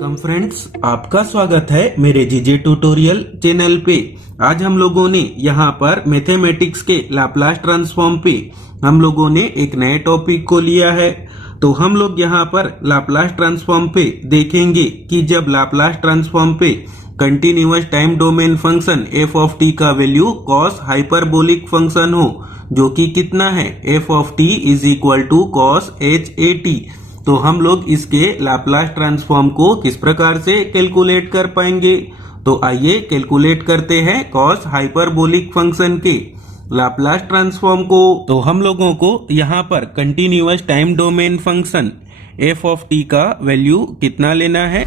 Welcome friends, आपका स्वागत है मेरे जीजे ट्यूटोरियल चैनल पे। आज हम लोगों ने यहाँ पर मैथमेटिक्स के लाप्लास ट्रांसफॉर्म पे हम लोगों ने एक नए टॉपिक को लिया है। तो हम लोग यहाँ पर लाप्लास ट्रांसफॉर्म पे देखेंगे कि जब लाप्लास ट्रांसफॉर्म पे continuous time domain function F of T का वैल्यू कॉस हाइपरबोलिक फंक्शन हो, जो कि कितना है, F of T is equal to cos H A T. तो हम लोग इसके लाप्लास ट्रांसफॉर्म को किस प्रकार से कैलकुलेट कर पाएंगे। तो आइए कैलकुलेट करते हैं कॉस हाइपरबोलिक फंक्शन के लाप्लास ट्रांसफॉर्म को। तो हम लोगों को यहाँ पर continuous time domain function F of T का वैल्यू कितना लेना है,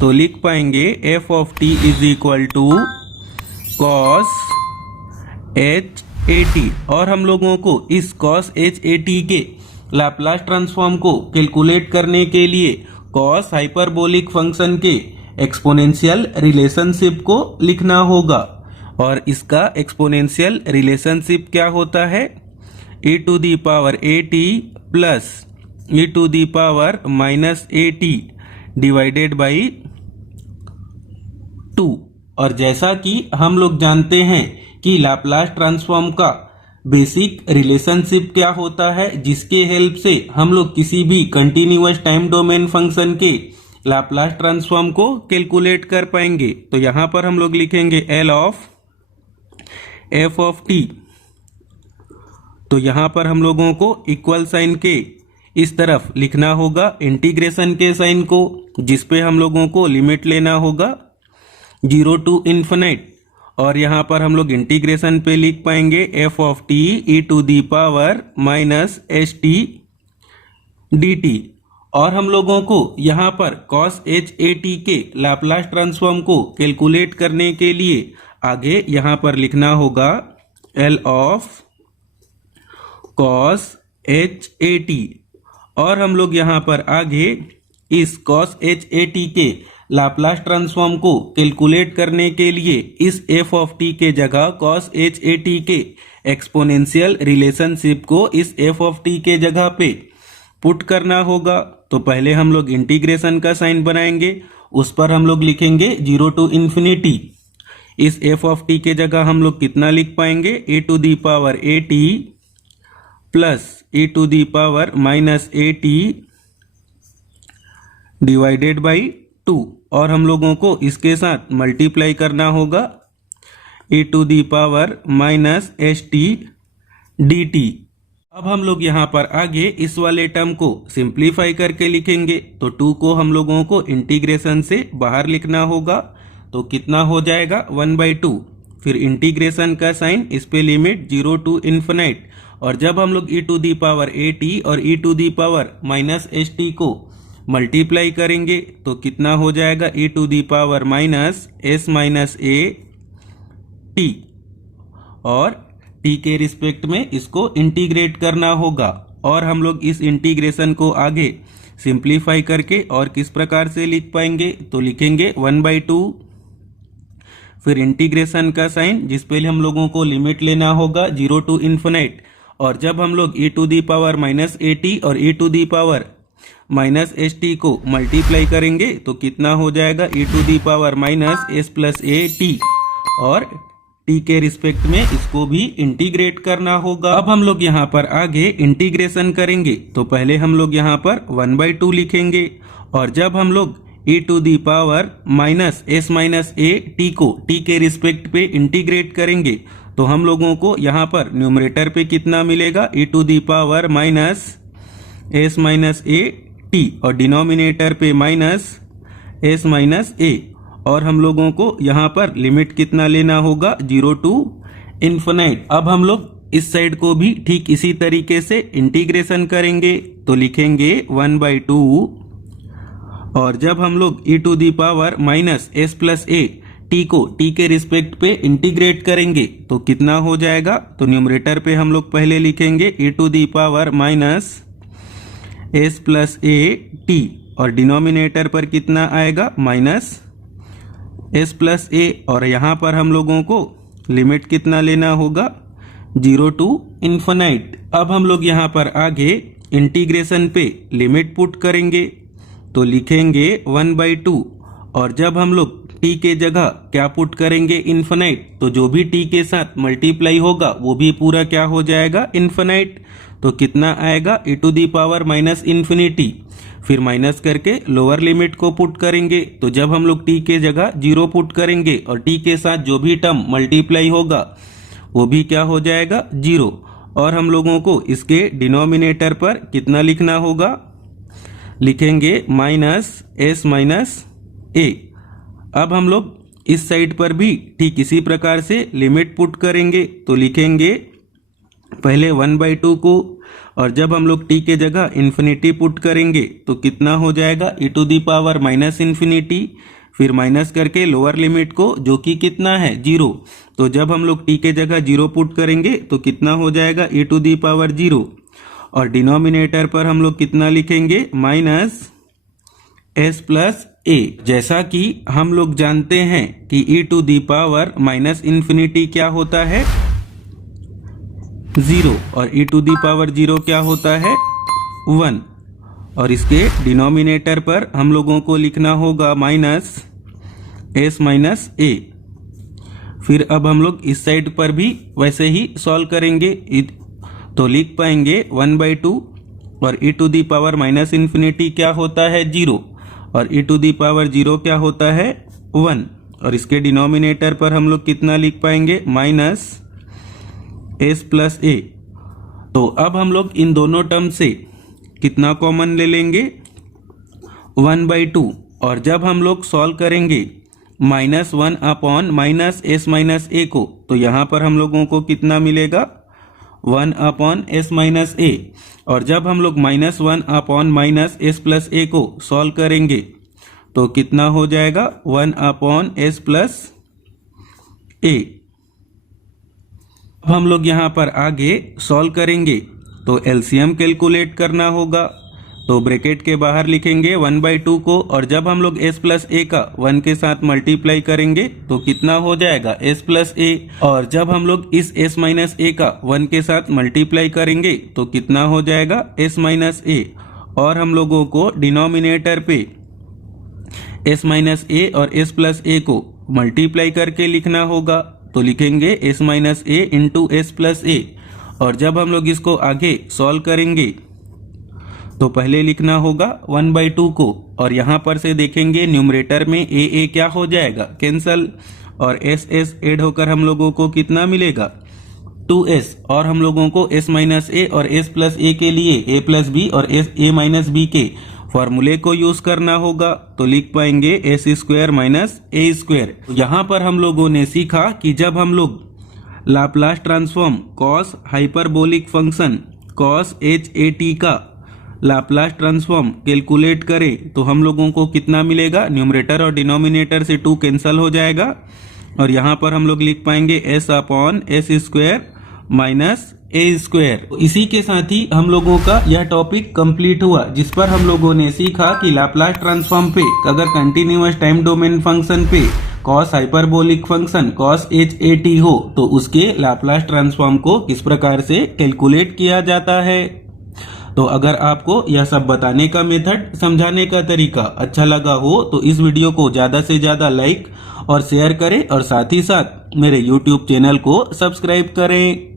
तो लिख पाएंगे F of T is equal to cos H A T. और हम लोगों को इस कॉस एच ए टी के लाप्लास ट्रांसफॉर्म को कैलकुलेट करने के लिए कॉस हाइपरबोलिक फंक्शन के एक्सपोनेंशियल रिलेशनशिप को लिखना होगा। और इसका एक्सपोनेंशियल रिलेशनशिप क्या होता है, e to the power A T plus e to the power minus A T divided by 2। और जैसा कि हम लोग जानते हैं कि लाप्लास ट्रांसफॉर्म का बेसिक रिलेशनशिप क्या होता है, जिसके हेल्प से हम लोग किसी भी कंटिन्यूअस टाइम डोमेन फंक्शन के लाप्लास ट्रांसफॉर्म को कैलकुलेट कर पाएंगे। तो यहां पर हम लोग लिखेंगे L of F of T. तो यहां पर हम लोगों को इक्वल साइन के इस तरफ लिखना होगा इंटीग्रेशन के साइन को, जिसपे हम लोगों को लिमिट लेना होगा 0 टू इन्फिनिट। और यहाँ पर हम लोग इंटीग्रेशन पे लिख पाएंगे F of T E to the power minus S T D T. और हम लोगों को यहाँ पर कॉस एच ए टी के लाप्लास ट्रांसफॉर्म को कैलकुलेट करने के लिए आगे यहाँ पर लिखना होगा L of cos H A T. और हम लोग यहाँ पर आगे इस कॉस एच ए टी के लाप्लास ट्रांसफॉर्म को कैलकुलेट करने के लिए इस एफ ऑफ टी के जगह कॉस एच ए टी के एक्सपोनेंशियल रिलेशनशिप को इस एफ ऑफ टी के जगह पे पुट करना होगा। तो पहले हम लोग इंटीग्रेशन का साइन बनाएंगे, उस पर हम लोग लिखेंगे 0 टू इन्फिनिटी। इस एफ ऑफ टी के जगह हम लोग कितना लिख पाएंगे, A to the power A T plus A to the power minus A T divided by 2। और हम लोगों को इसके साथ मल्टीप्लाई करना होगा e to the power minus S T D T. अब हम लोग यहाँ पर आगे इस वाले टर्म को सिंप्लीफाई करके लिखेंगे। तो 2 को हम लोगों को इंटीग्रेशन से बाहर लिखना होगा। तो कितना हो जाएगा 1/2। फिर इंटीग्रेशन का साइन, इस पे लिमिट 0 टू इन्फिनिट। और जब हम लोग e to the power A T और e to the power minus S T को मल्टीप्लाई करेंगे तो कितना हो जाएगा, e to the power minus S minus A T. और t के रिस्पेक्ट में इसको इंटीग्रेट करना होगा। और हम लोग इस इंटीग्रेशन को आगे सिंप्लीफाई करके और किस प्रकार से लिख पाएंगे, तो लिखेंगे 1/2। फिर इंटीग्रेशन का साइन, जिसपे हम लोगों को लिमिट लेना होगा 0 टू इन्फिनिट। और जब हम लोग e to the power minus A T और e to the power minus S T को मल्टीप्लाई करेंगे तो कितना हो जाएगा, e to the power minus S plus A T. और t के रिस्पेक्ट में इसको भी इंटीग्रेट करना होगा। अब हम लोग यहाँ पर आगे इंटीग्रेशन करेंगे। तो पहले हम लोग यहाँ पर 1/2 लिखेंगे। और जब हम लोग e to the power minus A T को t के रिस्पेक्ट पे इंटीग्रेट करेंगे तो हम लोगों को यहाँ पर न्यूमरेटर पे कितना मिलेगा, e to the power minus S minus A T. और डिनोमिनेटर पे माइनस एस माइनस ए। और हम लोगों को यहाँ पर लिमिट कितना लेना होगा, 0 टू इन्फिनिट। अब हम लोग इस साइड को भी ठीक इसी तरीके से इंटीग्रेशन करेंगे। तो लिखेंगे 1/2। और जब हम लोग e to the power minus S plus A T को t के रिस्पेक्ट पे इंटीग्रेट करेंगे तो कितना हो जाएगा, तो न्यूमरेटर पे हम लोग पहले लिखेंगे e to the power minus S plus A T. और डिनोमिनेटर पर कितना आएगा, माइनस एस प्लस ए। और यहाँ पर हम लोगों को लिमिट कितना लेना होगा, 0 टू इन्फिनिट। अब हम लोग यहाँ पर आगे इंटीग्रेशन पे लिमिट पुट करेंगे। तो लिखेंगे 1/2 और जब हम लोग t के जगह क्या पुट करेंगे इन्फिनाइट, तो जो भी t के साथ मल्टीप्लाई होगा वो भी पूरा क्या हो जाएगा इन्फिनाइट। तो कितना आएगा e⁻∞। फिर माइनस करके लोअर लिमिट को पुट करेंगे, तो जब हम लोग t के जगह 0 पुट करेंगे और t के साथ जो भी टर्म मल्टीप्लाई होगा वो भी क्या हो जाएगा 0। और हम लोगों को इसके डिनोमिनेटर पर कितना लिखना होगा, लिखेंगे -s-a। अब हम लोग इस साइड पर भी ठीक इसी प्रकार से लिमिट पुट करेंगे, तो लिखेंगे पहले 1/2 को और जब हम लोग t के जगह इन्फिनिटी पुट करेंगे तो कितना हो जाएगा e⁻∞। फिर माइनस करके लोअर लिमिट को जो कि कितना है 0, तो जब हम लोग t के जगह 0 पुट करेंगे तो कितना हो जाएगा e⁻0। और डिनोमिनेटर पर हम लोग कितना लिखेंगे -s+a। जैसा कि हम लोग जानते हैं कि e⁻∞ क्या होता है 0 और e⁻0 क्या होता है 1। और इसके डिनोमिनेटर पर हम लोगों को लिखना होगा -s-a। फिर अब हम लोग इस साइड पर भी वैसे ही सॉल्व करेंगे, तो लिख पाएंगे 1/2 और e⁻∞ क्या होता है 0 और e⁻0 क्या होता है 1। और इसके डिनोमिनेटर पर हम लोग कितना लिख पाएंगे -s+a। तो अब हम लोग इन दोनों टर्म से कितना कॉमन ले लेंगे 1/2 और जब हम लोग सॉल्व करेंगे -1/-s-a को, तो यहाँ पर हम लोगों को कितना मिलेगा 1/s-a। और जब हम लोग -1/-s+a को सॉल्व करेंगे तो कितना हो जाएगा 1/s+a। अब हम लोग यहाँ पर आगे सॉल्व करेंगे तो एलसीएम कैलकुलेट करना होगा, तो ब्रैकेट के बाहर लिखेंगे 1/2 को और जब हम लोग s+a का 1 के साथ मल्टीप्लाई करेंगे तो कितना हो जाएगा s+a। और जब हम लोग इस s-a का 1 के साथ मल्टीप्लाई करेंगे तो कितना हो जाएगा s-a। और हम लोगों को डिनोमिनेटर पे s-a और s+a को मल्टीप्लाई करके लिखना होगा, तो लिखेंगे s-a इंटू s+a। और जब हम लोग इसको आगे सॉल्व करेंगे तो पहले लिखना होगा 1/2 को और यहाँ पर से देखेंगे न्यूमरेटर में a क्या हो जाएगा कैंसल और s ऐड होकर हम लोगों को कितना मिलेगा 2s। और हम लोगों को s-a और s+a के लिए a+b और a-b के फॉर्मूले को यूज करना होगा, तो लिख पाएंगे s² - a²। यहाँ पर हम लोगों ने सीखा कि जब हम लोग Laplace transform cos hyperbolic function cos h(at) का लाप्लास ट्रांसफॉर्म कैलकुलेट करें तो हम लोगों को कितना मिलेगा, न्यूमरेटर और डिनोमिनेटर से 2 कैंसल हो जाएगा और यहाँ पर हम लोग लिख पाएंगे s/s² - a²। इसी के साथ ही हम लोगों का यह टॉपिक कंप्लीट हुआ, जिस पर हम लोगों ने सीखा कि लाप्लास ट्रांसफॉर्म पे अगर कंटिन्यूअस टाइम डोमेन फंक्शन पे cos hyperbolic function cos h(at) हो तो उसके लाप्लास ट्रांसफॉर्म को किस प्रकार से कैलकुलेट किया जाता है। तो अगर आपको यह सब बताने का मेथड, समझाने का तरीका अच्छा लगा हो तो इस वीडियो को ज्यादा से ज्यादा लाइक और शेयर करें और साथ ही साथ मेरे YouTube चैनल को सब्सक्राइब करें।